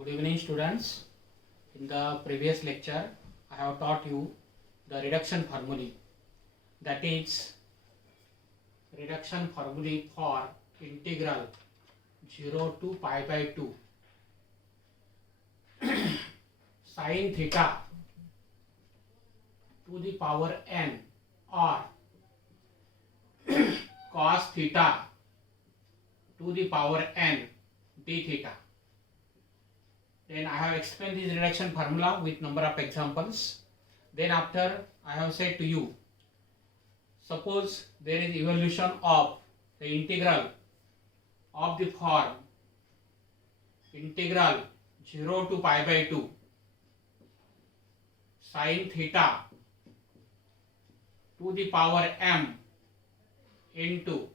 Good evening, students. In the previous lecture, I have taught you the reduction formulae, that is reduction formulae for integral 0 to pi by 2 sin theta to the power n or cos theta to the power n d theta. Then I have explained this reduction formula with number of examples. Then after I have said to you, suppose there is evolution of the integral of the form integral 0 to pi by 2 sin theta to the power m into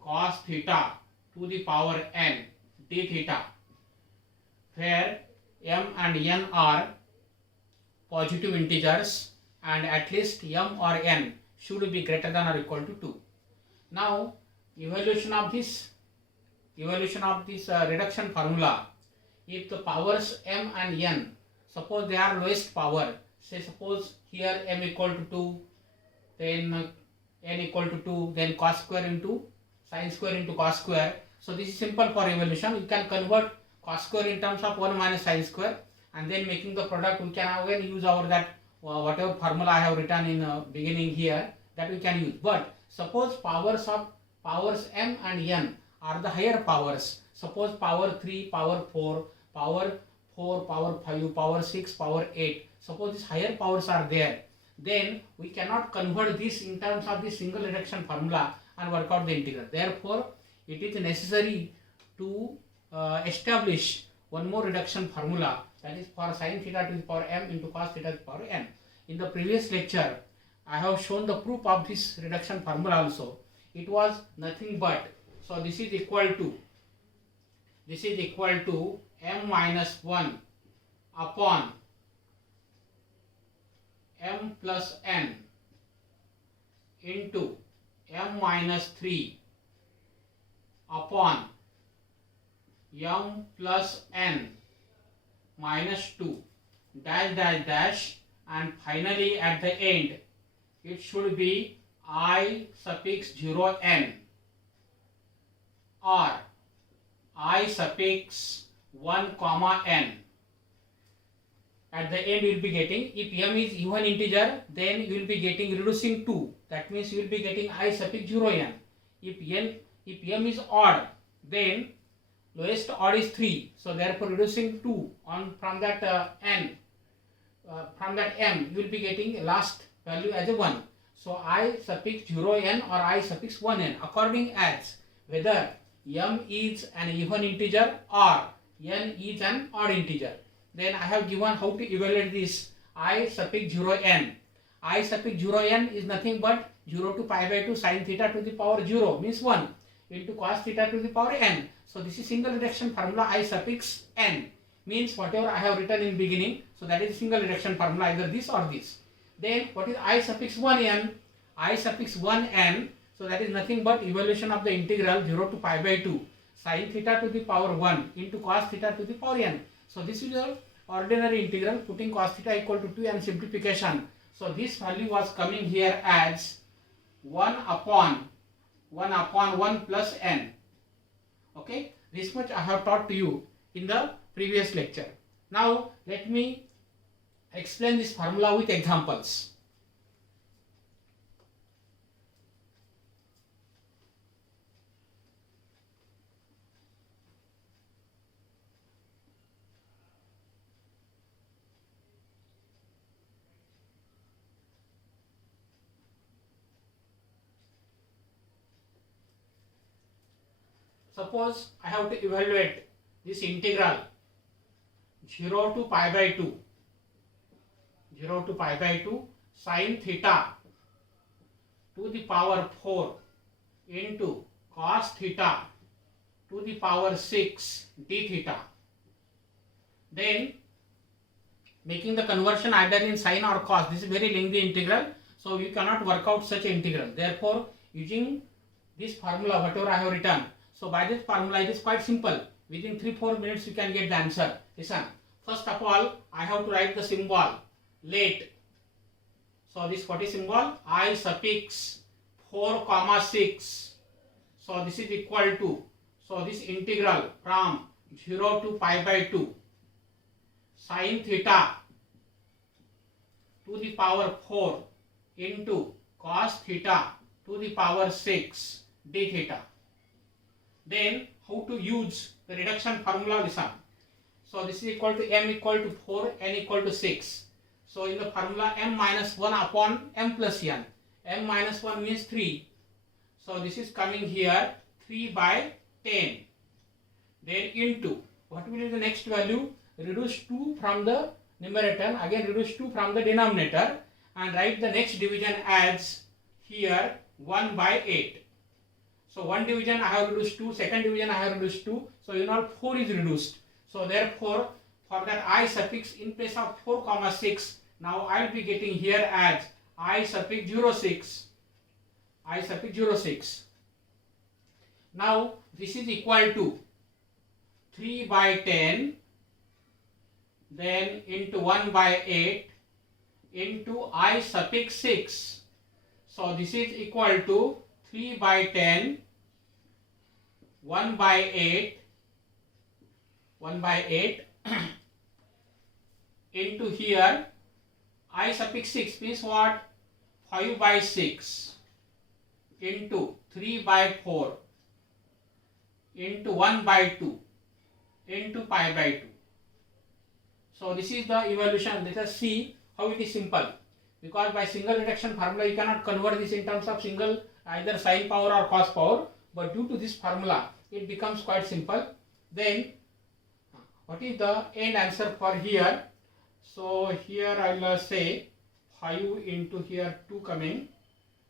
cos theta to the power n d theta, where m and n are positive integers and at least m or n should be greater than or equal to 2. Now evaluation of this reduction formula, if the powers m and n, suppose they are lowest power, say suppose here m equal to 2, then n equal to 2, then cos square into sin square into cos square. So this is simple for evaluation. You can convert cos square in terms of 1 minus sin square, and then making the product we can again use our that whatever formula I have written in beginning here, that we can use. But suppose powers m and n are the higher powers. Suppose power 3, power 4, power 4, power 5, power 6, power 8. Suppose these higher powers are there, then we cannot convert this in terms of the single reduction formula and work out the integral. Therefore, it is necessary to establish one more reduction formula, that is for sin theta to the power m into cos theta to the power n. In the previous lecture, I have shown the proof of this reduction formula also. It was nothing but, so this is equal to m minus 1 upon m plus n into m minus 3 upon m plus n minus 2 dash dash dash, and finally at the end it should be I suffix 0 n or I suffix 1 comma n. At the end you will be getting, if m is even integer, then you will be getting reducing 2, that means you will be getting I suffix 0 n. If m is odd, then lowest odd is 3, so therefore reducing 2 on from that n, from that m you will be getting last value as a 1. So I suffix 0 n or I suffix 1 n according as whether m is an even integer or n is an odd integer. Then I have given how to evaluate this I suffix 0 n. I suffix 0 n is nothing but 0 to pi by 2 sin theta to the power 0 means 1 into cos theta to the power n. So this is single reduction formula I suffix n, means whatever I have written in beginning, so that is single reduction formula, either this or this. Then what is I suffix 1 n? I suffix 1 n, so that is nothing but evaluation of the integral 0 to pi by 2 sin theta to the power 1 into cos theta to the power n. So this is your ordinary integral, putting cos theta equal to 2 and simplification. So this value was coming here as 1 upon 1 plus n. Okay, this much I have taught to you in the previous lecture. Now let me explain this formula with examples. Suppose I have to evaluate this integral 0 to pi by 2 sin theta to the power 4 into cos theta to the power 6 d theta. Then making the conversion either in sin or cos, this is very lengthy integral, so you cannot work out such an integral. Therefore using this formula whatever I have written, so by this formula it is quite simple. Within 3-4 minutes you can get the answer. Listen, first of all I have to write the symbol let. So this what is symbol? I suffix 4 comma 6. So this is equal to, so this integral from 0 to pi by 2 sin theta to the power 4 into cos theta to the power 6 d theta. Then how to use the reduction formula? Listen. So this is equal to m equal to 4, n equal to 6. So in the formula m minus 1 upon m plus n. M minus 1 means 3. So this is coming here 3 by 10. Then into, what will be the next value? Reduce 2 from the numerator, again reduce 2 from the denominator, and write the next division as here 1 by 8. So one division I have reduced 2, second division I have reduced 2. So in all 4 is reduced. So therefore for that I suffix in place of 4 comma 6, now I will be getting here as I suffix 06. I suffix 06. Now this is equal to 3 by 10, then into 1 by 8 into I suffix 6. So this is equal to 3 by 10, 1 by 8, 1 by 8 into here I suffix 6 means what? 5 by 6 into 3 by 4 into 1 by 2 into pi by 2. So this is the evolution. Let us see how it is simple. Because by single reduction formula you cannot convert this in terms of single either sine power or cos power. But due to this formula it becomes quite simple. Then what is the end answer for here? So here I will say 5 into here 2 coming.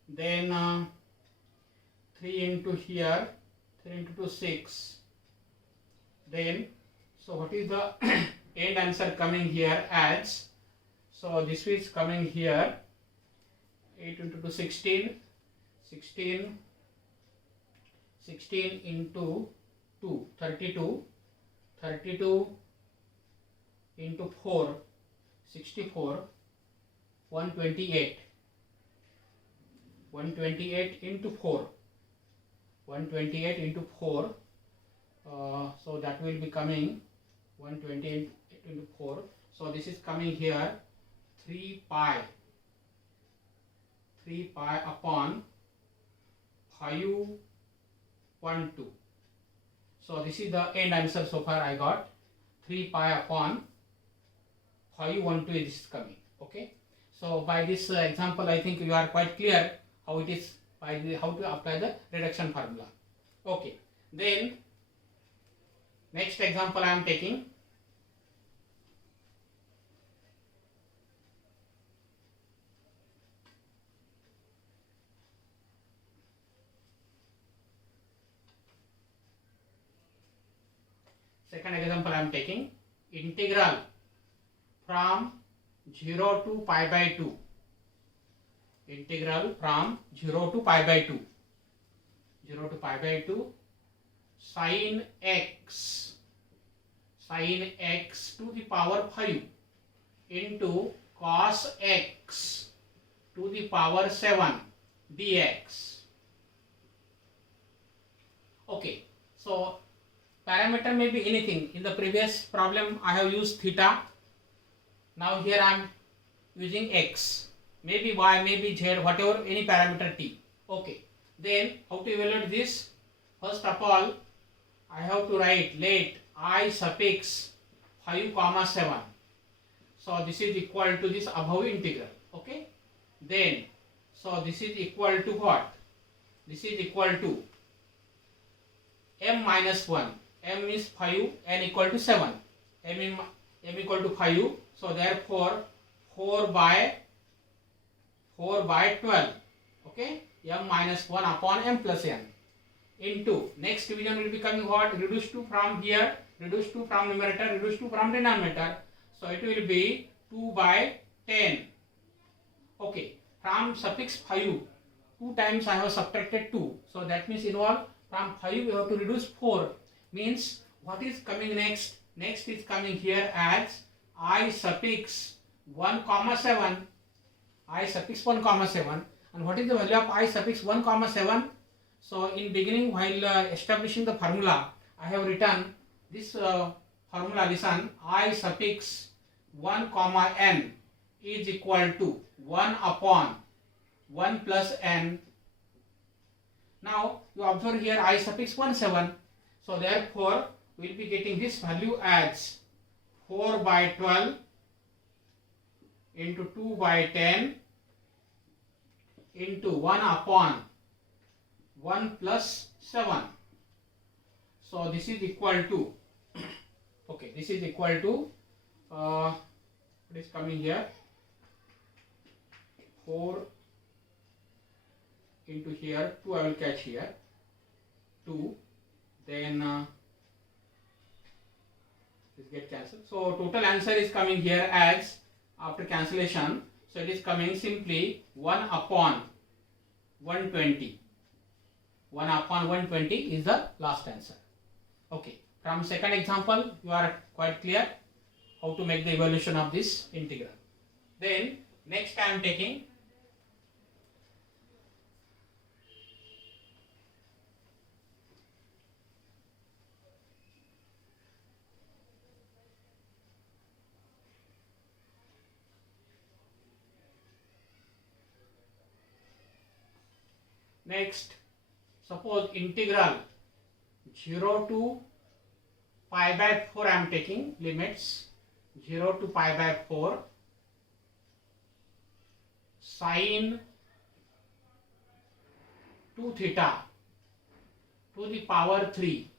Then 3 into here 3 into 2 6. Then so what is the end answer coming here as, so this is coming here 8 into 2 16, 16 into 2 32, 32 into 4 64, 128, 128 into 4, 128 into 4, so that will be coming 128 into 4. So this is coming here 3 pi upon 5 1 2. So this is the end answer so far I got. 3 pi upon 5 1 2 this is coming. Okay. So by this example I think you are quite clear how it is, by how to apply the reduction formula. Okay. Then next example I am taking. Second example I am taking integral from 0 to pi by 2. Integral from 0 to pi by 2. 0 to pi by 2 sin x to the power 5 into cos x to the power 7 dx. Okay, so parameter may be anything. In the previous problem I have used theta. Now here I am using x. Maybe y, maybe z, whatever, any parameter t. Okay. Then how to evaluate this? First of all I have to write let I suffix 5 comma 7. So this is equal to this above integral. Okay. Then so this is equal to what? This is equal to m minus 1. M is 5, n equal to 7. M equal to 5. So therefore 4 by 12. Okay. M minus 1 upon m plus n. Into next division will be coming what? Reduce 2 from here, reduce 2 from numerator, reduce 2 from denominator. So it will be 2 by 10. Okay. From suffix 5, 2 times I have subtracted 2. So that means involve from 5 we have to reduce 4. Means what is coming next? Next is coming here as I suffix 1 comma 7. I suffix 1 comma 7. And what is the value of I suffix 1 comma 7? So in beginning, while establishing the formula, I have written this formula. Listen, I suffix 1 comma n is equal to 1 upon 1 plus n. Now you observe here I suffix 1 7. So therefore we will be getting this value as 4 by 12 into 2 by 10 into 1 upon 1 plus 7. So this is equal to, okay, this is equal to, what is coming here, 4 into here, 2 I will catch here, 2, then this get cancelled. So total answer is coming here as, after cancellation, so it is coming simply 1 upon 120. 1 upon 120 is the last answer. Okay, from second example you are quite clear how to make the evaluation of this integral. Then next I am taking next, suppose integral 0 to pi by 4 I am taking, limits 0 to pi by 4 sine 2 theta to the power 3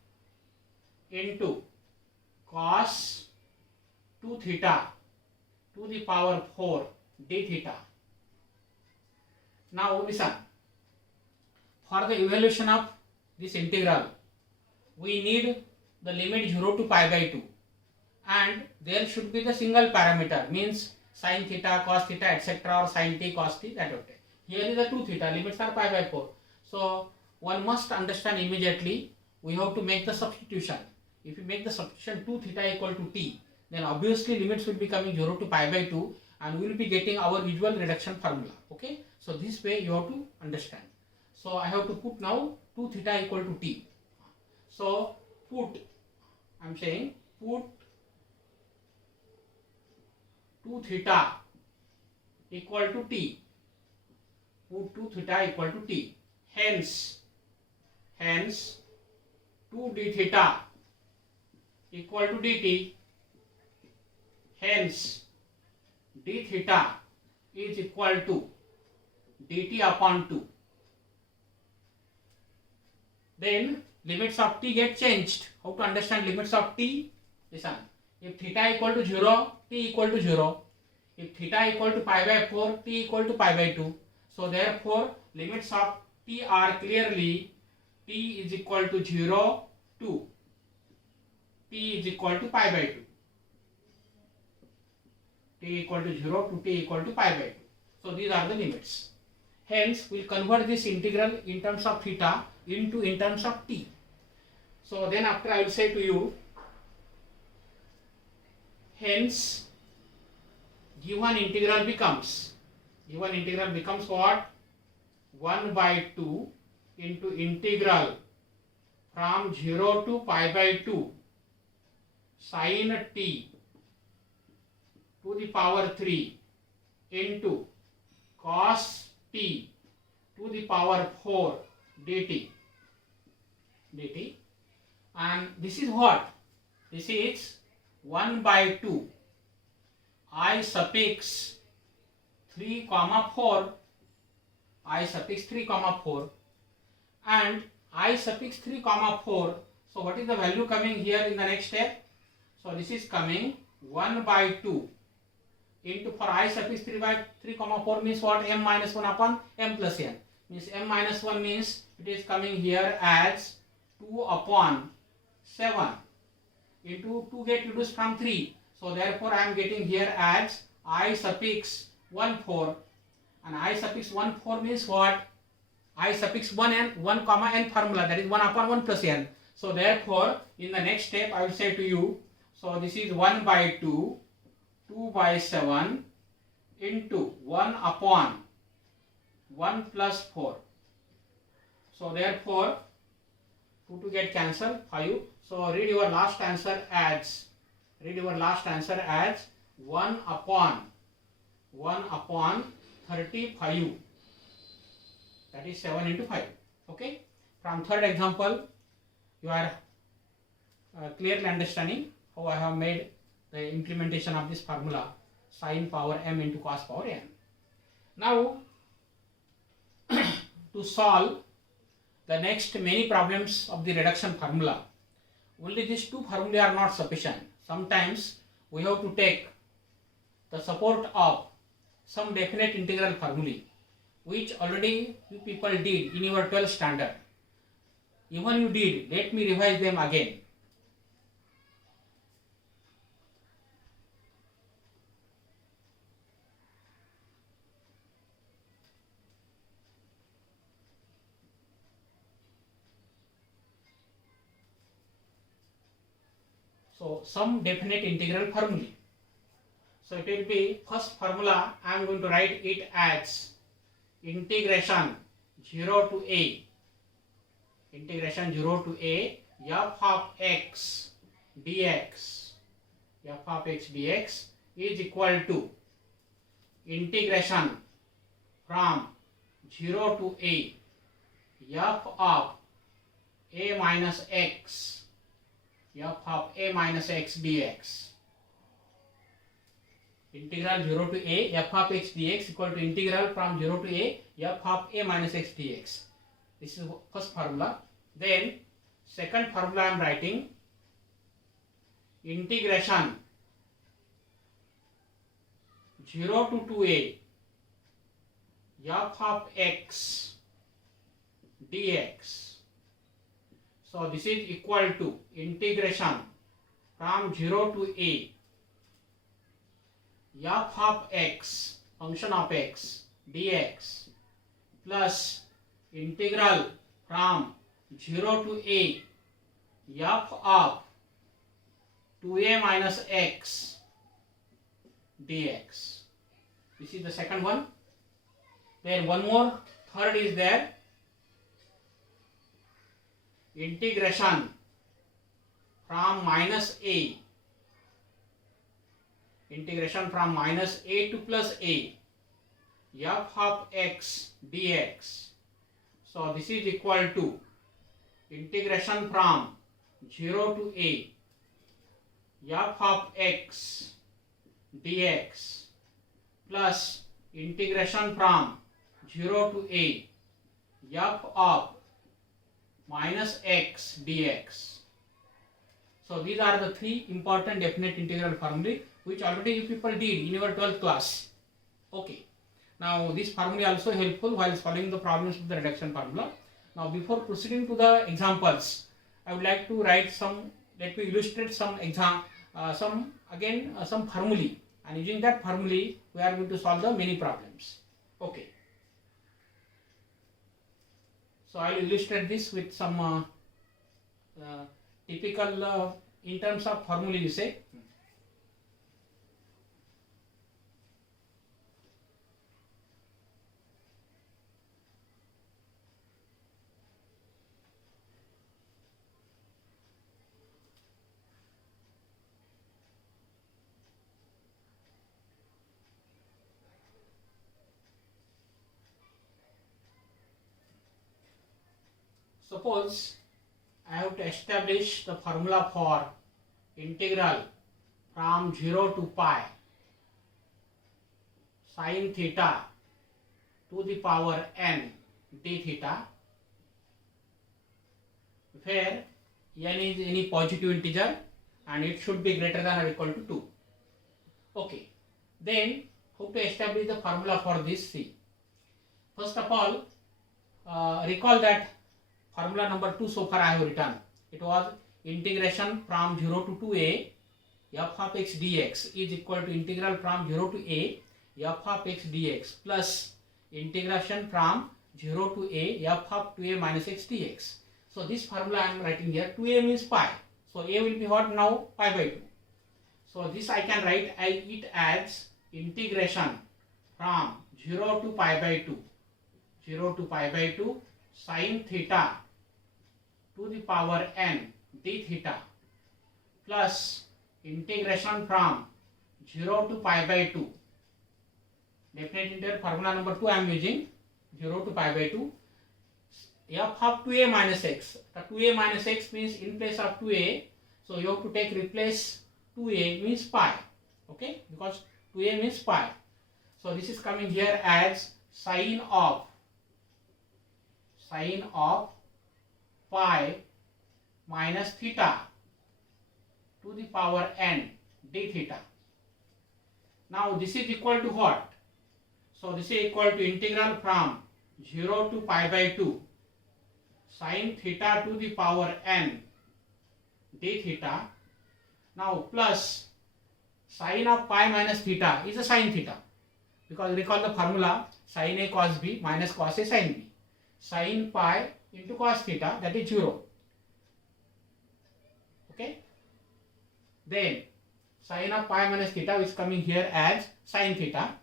into cos 2 theta to the power 4 d theta. Now listen, for the evaluation of this integral, we need the limit 0 to pi by 2, and there should be the single parameter, means sin theta, cos theta, etc., or sin t, cos t, that okay. Here is the 2 theta, limits are pi by 4. So one must understand immediately, we have to make the substitution. If you make the substitution 2 theta equal to t, then obviously limits will be coming 0 to pi by 2, and we will be getting our usual reduction formula. Okay, so this way you have to understand. So I have to put now 2 theta equal to t. So put, I am saying put 2 theta equal to t. Put 2 theta equal to t. Hence 2 d theta equal to dt. Hence d theta is equal to dt upon 2. Then limits of t get changed. How to understand limits of t? Listen, if theta equal to 0, t equal to 0. If theta equal to pi by 4, t equal to pi by 2. So therefore limits of t are clearly t is equal to 0 to t is equal to pi by 2. T equal to 0 to t equal to pi by 2. So these are the limits. Hence we will convert this integral in terms of theta into in terms of t. So then after I will say to you, hence given integral becomes what? 1 by 2 into integral from 0 to pi by 2 sin t to the power 3 into cos t to the power 4 dt. And this is what? This is 1 by 2 I suffix 3 comma 4, I suffix 3 comma 4, and I suffix 3 comma 4. So what is the value coming here in the next step? So this is coming 1 by 2 into, for I suffix 3 comma 4 means what? M minus 1 upon M plus N. Means M minus 1 means it is coming here as 2 upon 7 into 2 get reduced from 3. So therefore I am getting here as I suffix 1 4, and I suffix 1 4 means what? I suffix 1 n, 1 comma n formula, that is 1 upon 1 plus n. So therefore, in the next step, I will say to you, so this is 1 by 2, 2 by 7 into 1 upon 1 plus 4. So therefore, 2 to get cancelled, 5. So read your last answer as 1 upon 35. That is 7 into 5. Okay. From third example, you are clearly understanding how I have made the implementation of this formula sin power m into cos power n. Now to solve the next many problems of the reduction formula, only these two formulae are not sufficient. Sometimes we have to take the support of some definite integral formulae, which already you people did in your 12th standard. Even you did, let me revise them again. So some definite integral formulae. So it will be first formula, I am going to write it as integration 0 to a f of x dx is equal to integration from 0 to a f of a minus x dx. Integral 0 to a f of x dx equal to integral from 0 to a f of a minus x dx. This is first formula. Then second formula I am writing integration 0 to 2a f of x dx. So this is equal to integration from 0 to a f of x function of x dx plus integral from 0 to a f of 2a minus x dx. This is the second one. Then one more, third is there, integration from minus a to plus a f of x dx. So this is equal to integration from 0 to a f of x dx plus integration from 0 to a f of minus x dx. So these are the three important definite integral formulae which already you people did in your 12th class. Okay. Now this formula also helpful while solving the problems of the reduction formula. Now before proceeding to the examples, I would like to write some, let me illustrate some some formulae, and using that formulae we are going to solve the many problems. Okay. So I will illustrate this with some typical in terms of formulae you say. Suppose I have to establish the formula for integral from 0 to pi sin theta to the power n d theta, where n is any positive integer and it should be greater than or equal to 2. Okay. Then how to establish the formula for this? See, first of all, recall that formula number 2 so far I have written. It was integration from 0 to 2a f of x dx is equal to integral from 0 to a f of x dx plus integration from 0 to a f of 2a minus x dx. So this formula I am writing here, 2a means pi. So a will be what now? Pi by 2. So this I can write it as integration from 0 to pi by 2, 0 to pi by 2 sin theta to the power n d theta plus integration from 0 to pi by 2. Definite integral formula number 2 I am using, 0 to pi by 2 f of 2a minus x. The 2a minus x means in place of 2a, so you have to take replace 2a means pi, okay, because 2a means pi. So this is coming here as sine of pi minus theta to the power n d theta. Now this is equal to what? So this is equal to integral from 0 to pi by 2 sin theta to the power n d theta. Now plus sine of pi minus theta is a sine theta, because recall the formula, sin a cos b minus cos a sin b. Sin pi into cos theta, that is 0. Okay. Then sin of pi minus theta is coming here as sin theta.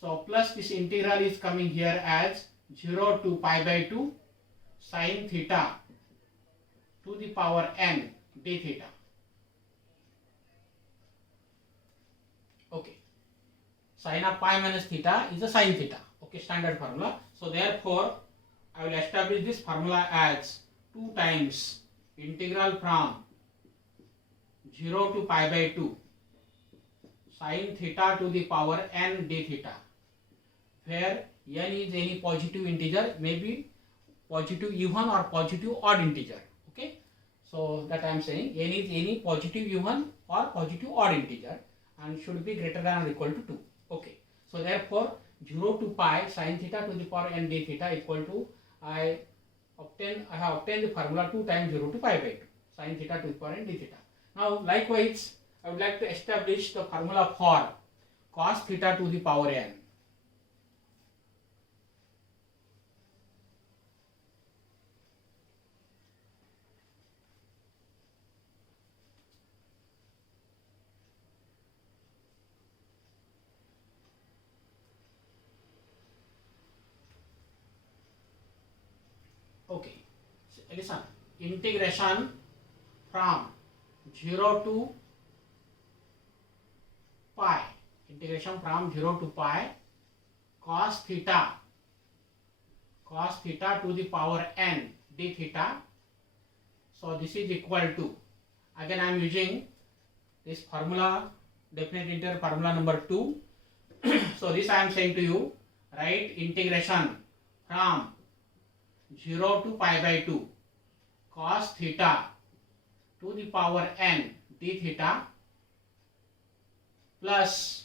So plus this integral is coming here as 0 to pi by 2 sin theta to the power n d theta. Okay. Sin of pi minus theta is a sin theta. Okay, standard formula. So therefore, I will establish this formula as 2 times integral from 0 to pi by 2 sin theta to the power n d theta, where n is any positive integer, maybe positive even or positive odd integer. Okay, so that I am saying n is any positive even or positive odd integer and should be greater than or equal to 2. Okay, so therefore 0 to pi sin theta to the power n d theta equal to, I have obtained the formula 2 times 0 to pi by 2 sin theta to the power n d theta. Now likewise I would like to establish the formula for cos theta to the power n. Okay, so listen, integration from 0 to pi, integration from 0 to pi cos theta to the power n d theta. So this is equal to, again I am using this formula, definite integral formula number 2. So this I am saying to you, write integration from 0 to pi by 2 cos theta to the power n d theta plus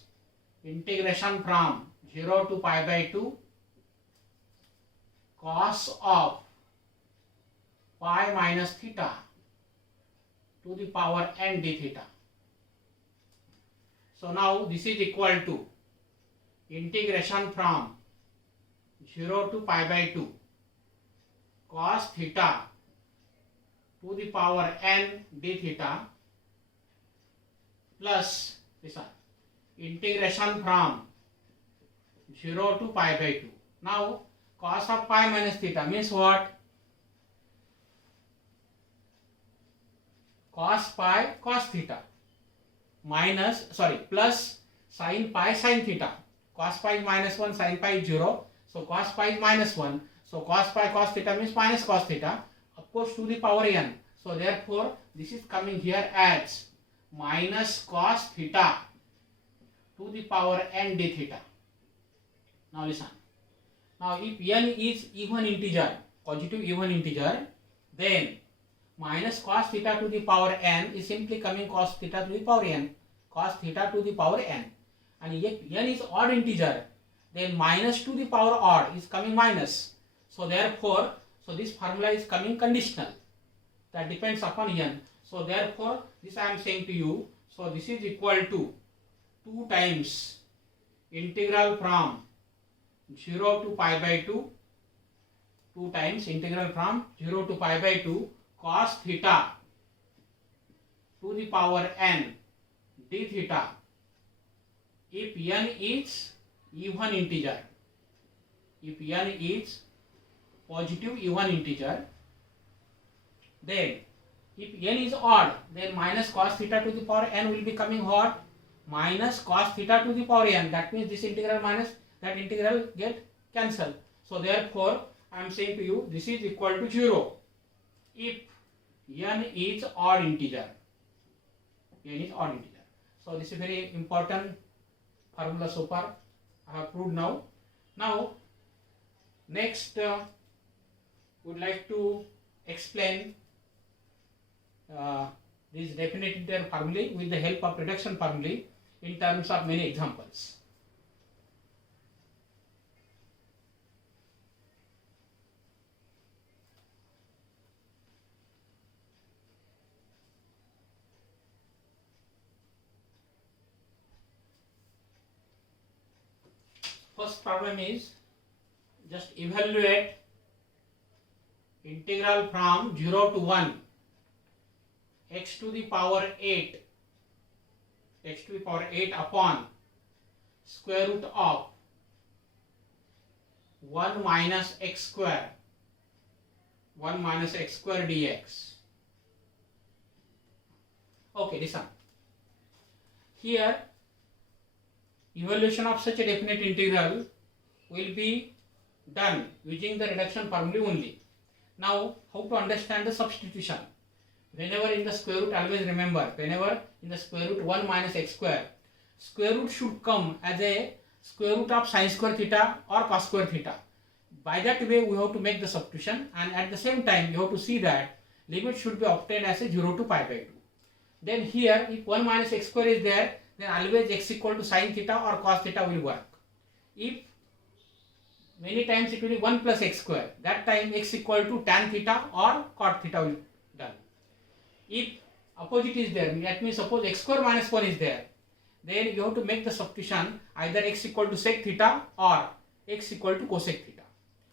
integration from 0 to pi by 2 cos of pi minus theta to the power n d theta. So now this is equal to integration from 0 to pi by 2 cos theta to the power n d theta plus this one, integration from 0 to pi by 2. Now cos of pi minus theta means what? Cos pi cos theta minus, plus sin pi sin theta. Cos pi is minus 1, sin pi is 0. So cos pi is minus 1. So cos pi cos theta means minus cos theta, of course, to the power n. So therefore this is coming here as minus cos theta to the power n d theta. Now listen. Now if n is even integer, positive even integer, then minus cos theta to the power n is simply coming cos theta to the power n, cos theta to the power n. And if n is odd integer, then minus to the power odd is coming minus. So therefore, so this formula is coming conditional, that depends upon n. So therefore this I am saying to you, so this is equal to 2 times integral from 0 to pi by 2 2 times integral from 0 to pi by 2 cos theta to the power n d theta if n is even integer. If n is positive even integer, then if n is odd, then minus cos theta to the power n will be coming what? Minus cos theta to the power n. That means this integral minus that integral get cancelled. So therefore I am saying to you, this is equal to 0 if n is odd integer. N is odd integer. So this is very important formula so far I have proved now. Now next would like to explain this definite integer formulae with the help of reduction formulae in terms of many examples. First problem is just evaluate integral from 0 to 1 x to the power 8 upon square root of 1 minus x square dx. Okay, listen. Here evaluation of such a definite integral will be done using the reduction formula only. Now how to understand the substitution? Whenever in the square root, always remember, whenever in the square root 1 minus x square root should come as a square root of sin square theta or cos square theta. By that way we have to make the substitution, and at the same time you have to see that limit should be obtained as a 0 to pi by 2. Then here if 1 minus x square is there, then always x equal to sin theta or cos theta will work. If many times it will be 1 plus x square, that time x equal to tan theta or cot theta will done. If opposite is there, that means suppose x square minus 1 is there, then you have to make the substitution either x equal to sec theta or x equal to cosec theta.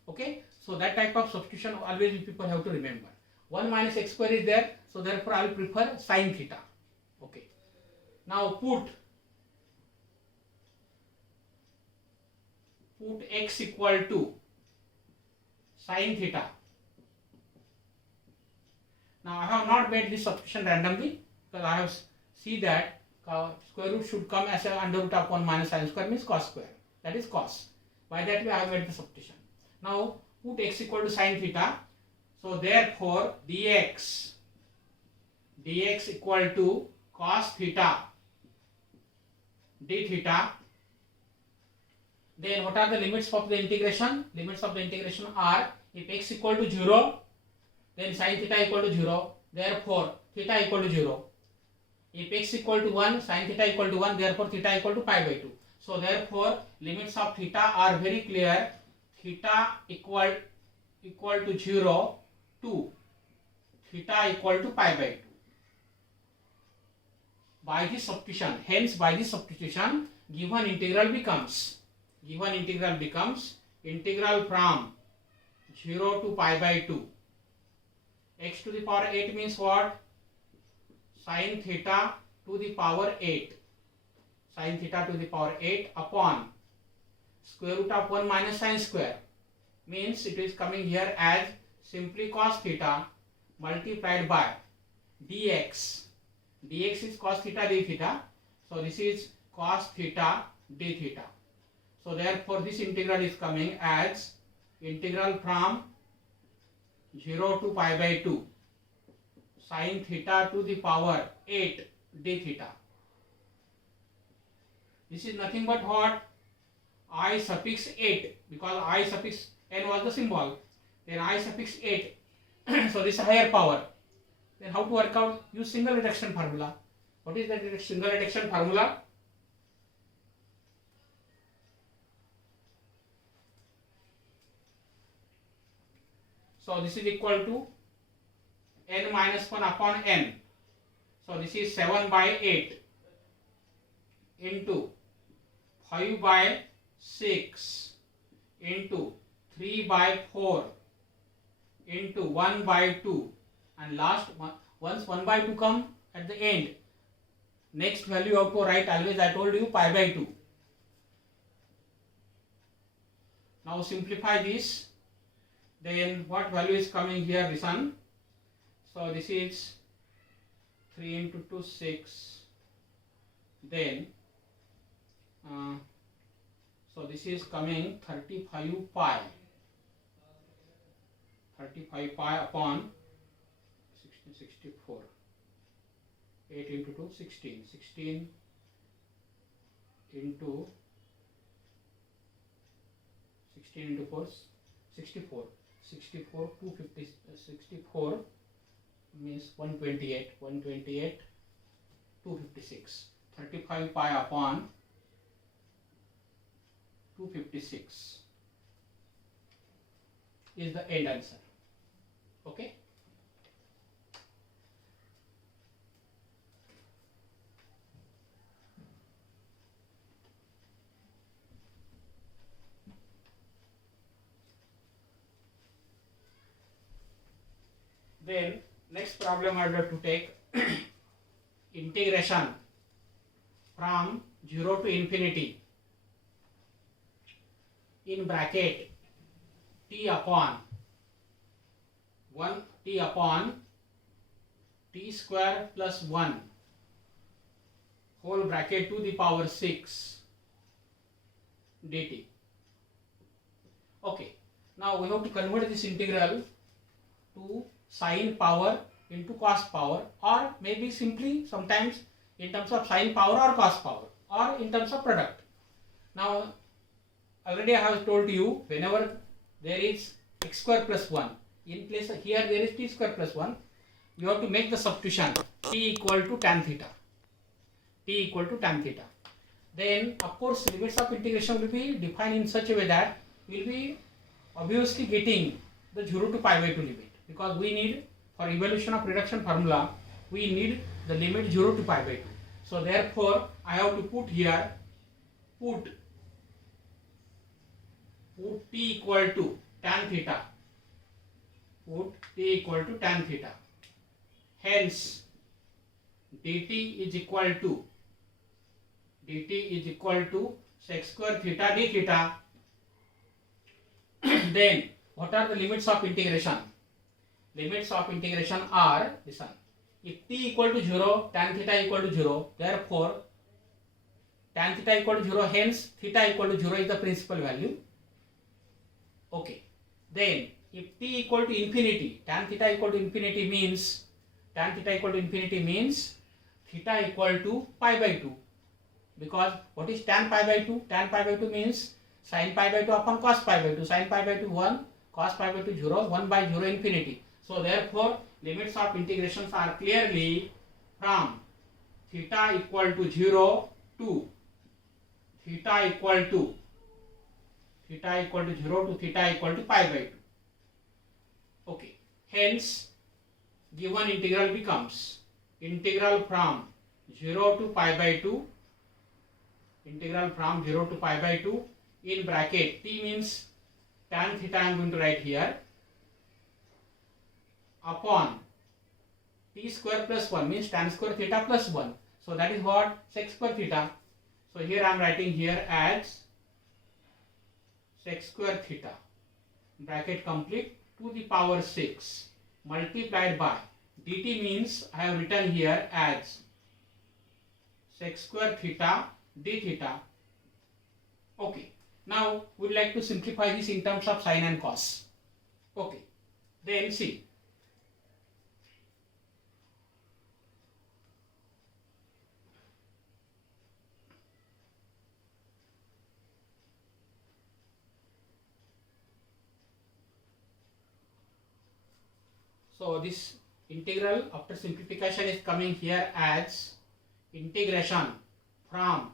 Okay, so that type of substitution always people have to remember. 1 minus x square is there, so therefore I will prefer sin theta. Okay, now put x equal to sin theta. Now I have not made this substitution randomly, because I have see that square root should come as a under root of 1 minus sin square means cos square, that is cos. By that way I have made the substitution. Now put x equal to sin theta. So therefore dx equal to cos theta d theta. Then what are the limits of the integration? Limits of the integration are, if x equal to 0, then sin theta equal to 0, therefore theta equal to 0. If x equal to 1, sin theta equal to 1, therefore theta equal to pi by 2. So therefore limits of theta are very clear. Theta equal to 0 to theta equal to pi by 2. By this substitution, hence by this substitution, given integral becomes integral from 0 to pi by 2. X to the power 8 means what? Sin theta to the power 8. Sin theta to the power 8 upon square root of 1 minus sin square. Means it is coming here as simply cos theta multiplied by dx. Dx is cos theta d theta. So this is cos theta d theta. So therefore this integral is coming as integral from 0 to pi by 2 sin theta to the power 8 d theta. This is nothing but what? I suffix 8, because I suffix n was the symbol, then I suffix 8. So this is higher power. Then how to work out? Use single reduction formula. What is the single reduction formula? So this is equal to n minus 1 upon n. So this is 7 by 8 into 5 by 6 into 3 by 4 into 1 by 2, and last one, once 1 by 2 come at the end, next value you have to write always, I told you, pi by 2. Now simplify this, then what value is coming here, this one. So this is 3 into 2, 6, then so this is coming 35 pi upon 64. 8 into 2, 16. 16 into 4, 64. 64, 250, 64 means 128. 128, 256. 35 pi upon 256 is the end answer. Okay. Then next problem I have to take integration from 0 to infinity in bracket t upon t square plus 1 whole bracket to the power 6 dt. Okay, now we have to convert this integral to sine power into cos power, or maybe simply sometimes in terms of sine power or cos power, or in terms of product. Now already I have told you, whenever there is x square plus 1, in place here there is t square plus 1, you have to make the substitution t equal to tan theta. T equal to tan theta. Then of course limits of integration will be defined in such a way that we will be obviously getting the 0 to pi by 2 limit, because we need, for evaluation of reduction formula, we need the limit 0 to pi by 2. So therefore I have to put here, put t equal to tan theta. Put t equal to tan theta. Hence dt is equal to sec square theta d theta. Then what are the limits of integration? Limits of integration are this one. If t equal to 0, tan theta equal to 0, therefore tan theta equal to 0, hence theta equal to 0 is the principal value. Okay. Then if t equal to infinity, tan theta equal to infinity means theta equal to pi by 2. Because what is tan pi by 2? Tan pi by 2 means sin pi by 2 upon cos pi by 2. Sin pi by 2 1, cos pi by 2 0, 1 by 0 infinity. So therefore limits of integrations are clearly from theta equal to 0 to theta equal to 0 to theta equal to pi by 2. Okay. Hence given integral becomes integral from 0 to pi by 2, in bracket t means tan theta I am going to write here, upon t square plus 1 means tan square theta plus 1. So that is what? Sec square theta. So here I am writing here as sec square theta, bracket complete, to the power 6 multiplied by dt means I have written here as sec square theta d theta. Okay. Now we would like to simplify this in terms of sine and cos. Okay. Then see. So this integral after simplification is coming here as integration from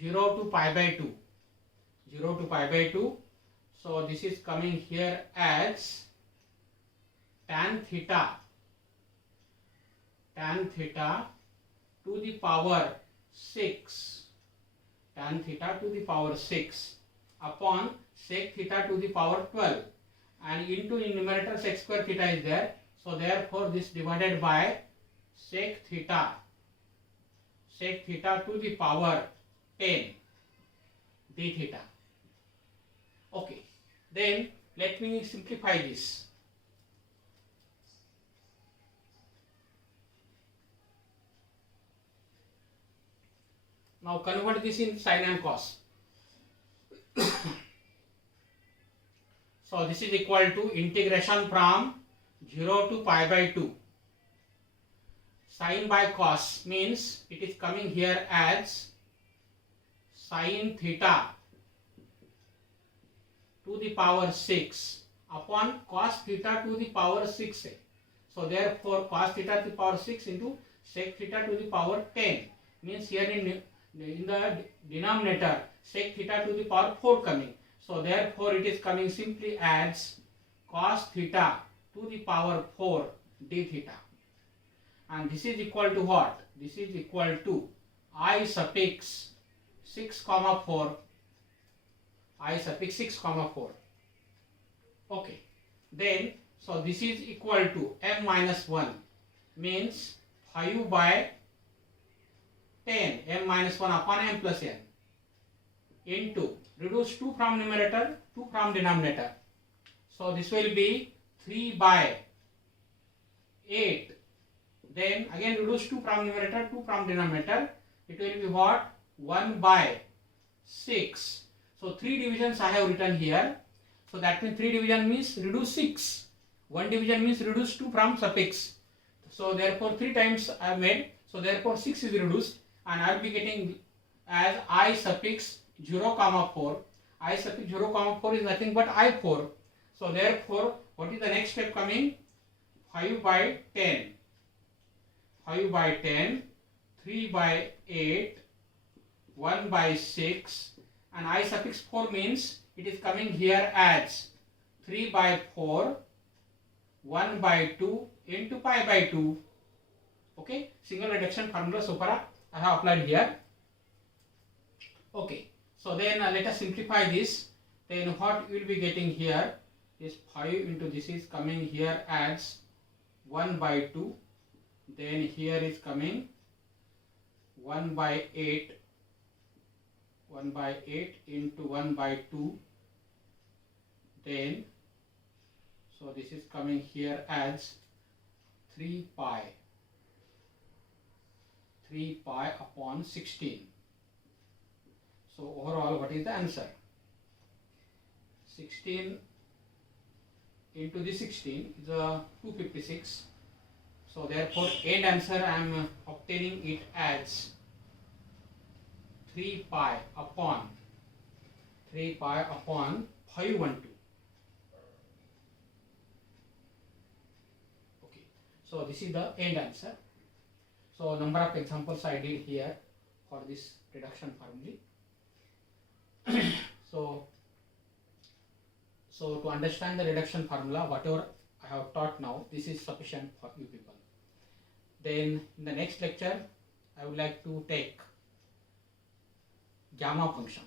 0 to pi by 2. 0 to pi by 2. So this is coming here as tan theta to the power 6, tan theta to the power 6 upon sec theta to the power 12, and into in numerator sec square theta is there. So therefore this divided by sec theta to the power 10 d theta. Okay, then let me simplify this. Now convert this in sin and cos. So this is equal to integration from 0 to pi by 2. Sin by cos means it is coming here as sin theta to the power 6 upon cos theta to the power 6. So therefore cos theta to the power 6 into sec theta to the power 10 means here in the denominator sec theta to the power 4 coming. So therefore it is coming simply as cos theta to the power 4 d theta. And this is equal to what? This is equal to I suffix 6 comma 4. I suffix 6 comma 4. Okay. Then so this is equal to m minus 1 means 5 by 10 m minus 1 upon m plus n into reduce 2 from numerator, 2 from denominator. So this will be 3 by 8. Then again reduce 2 from numerator, 2 from denominator. It will be what? 1 by 6. So 3 divisions I have written here. So that means 3 division means reduce 6. 1 division means reduce 2 from suffix. So therefore 3 times I have made. So therefore 6 is reduced and I will be getting as I suffix 0 comma 4. I suffix 0 comma 4 is nothing but I4. So therefore what is the next step coming? 5 by 10. 5 by 10, 3 by 8, 1 by 6, and I suffix 4 means it is coming here as 3 by 4, 1 by 2 into pi by 2. Okay, single reduction formula so far I have applied here. Okay, so then let us simplify this. Then what we will be getting here is 5 into this is coming here as 1 by 2. Then here is coming 1 by 8 into 1 by 2. Then so this is coming here as 3 pi upon 16. So overall what is the answer? 16 into the 16 is 256. So therefore end answer I am obtaining it as 3 pi upon 512. Okay, so this is the end answer. So number of examples I did here for this reduction formula. So to understand the reduction formula, whatever I have taught now, this is sufficient for you people. Then in the next lecture I would like to take gamma function.